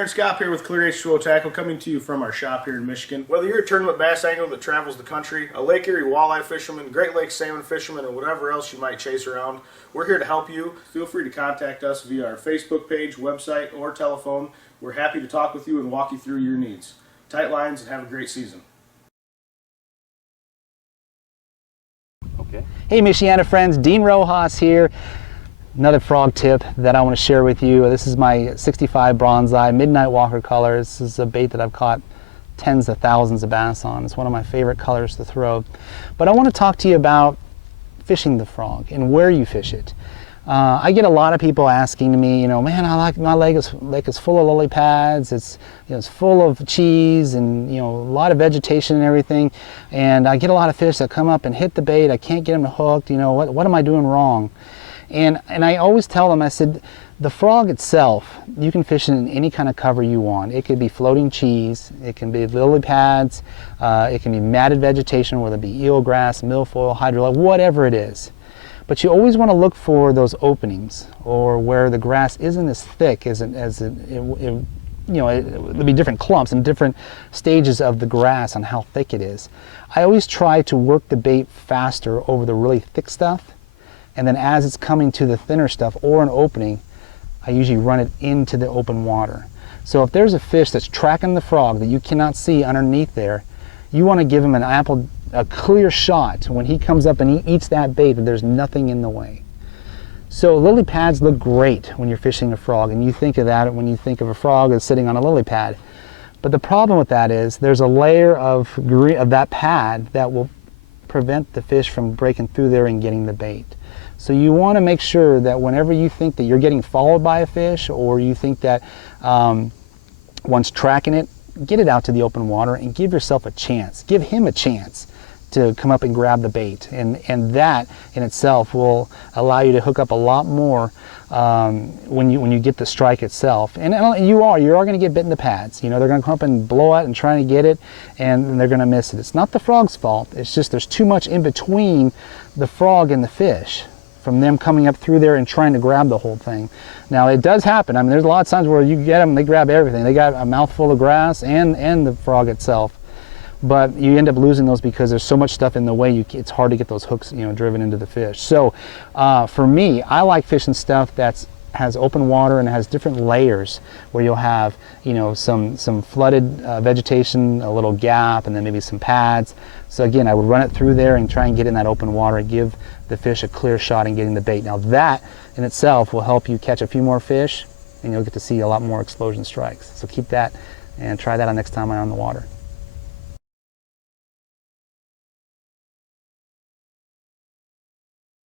Aaron Scott here with Clear H2O Tackle, coming to you from our shop here in Michigan. Whether you're a tournament bass angler that travels the country, a Lake Erie walleye fisherman, Great Lakes salmon fisherman, or whatever else you might chase around, we're here to help you. Feel free to contact us via our Facebook page, website, or telephone. We're happy to talk with you and walk you through your needs. Tight lines and have a great season. Okay. Hey Michiana friends, Dean Rojas here. Another frog tip that I want to share with you. This is my 65 bronzeye midnight walker color. This is a bait that I've caught tens of thousands of bass on. It's one of my favorite colors to throw. But I want to talk to you about fishing the frog and where you fish it. I get a lot of people asking me, man, I like my lake is full of lily pads. It's it's full of cheese and a lot of vegetation and everything. And I get a lot of fish that come up and hit the bait. I can't get them hooked. What am I doing wrong? And I always tell them, I said, the frog itself, you can fish it in any kind of cover you want. It could be floating cheese, it can be lily pads, it can be matted vegetation, whether it be eelgrass, milfoil, hydrolat, whatever it is. But you always want to look for those openings, or where the grass isn't as thick as there'll be different clumps and different stages of the grass on how thick it is. I always try to work the bait faster over the really thick stuff. And then as it's coming to the thinner stuff or an opening, I usually run it into the open water. So if there's a fish that's tracking the frog that you cannot see underneath there, you want to give him a clear shot when he comes up and he eats that bait, that there's nothing in the way. So lily pads look great when you're fishing a frog, and you think of that when you think of a frog that's sitting on a lily pad. But the problem with that is there's a layer of that pad that will prevent the fish from breaking through there and getting the bait. So you want to make sure that whenever you think that you're getting followed by a fish, or you think that one's tracking it, get it out to the open water and give yourself a chance. Give him a chance to come up and grab the bait. And that in itself will allow you to hook up a lot more when you get the strike itself. And you are going to get bit in the pads. They're going to come up and blow it and try to get it, and they're going to miss it. It's not the frog's fault. It's just there's too much in between the frog and the fish, from them coming up through there and trying to grab the whole thing. Now it does happen. I mean, there's a lot of times where you get them, they grab everything. They got a mouthful of grass and the frog itself. But you end up losing those because there's so much stuff in the way, it's hard to get those hooks driven into the fish. So for me, I like fishing stuff that has open water and has different layers, where you'll have some flooded vegetation, a little gap, and then maybe some pads. So again, I would run it through there and try and get in that open water and give the fish a clear shot in getting the bait. Now that in itself will help you catch a few more fish, and you'll get to see a lot more explosion strikes. So keep that and try that on next time I'm on the water.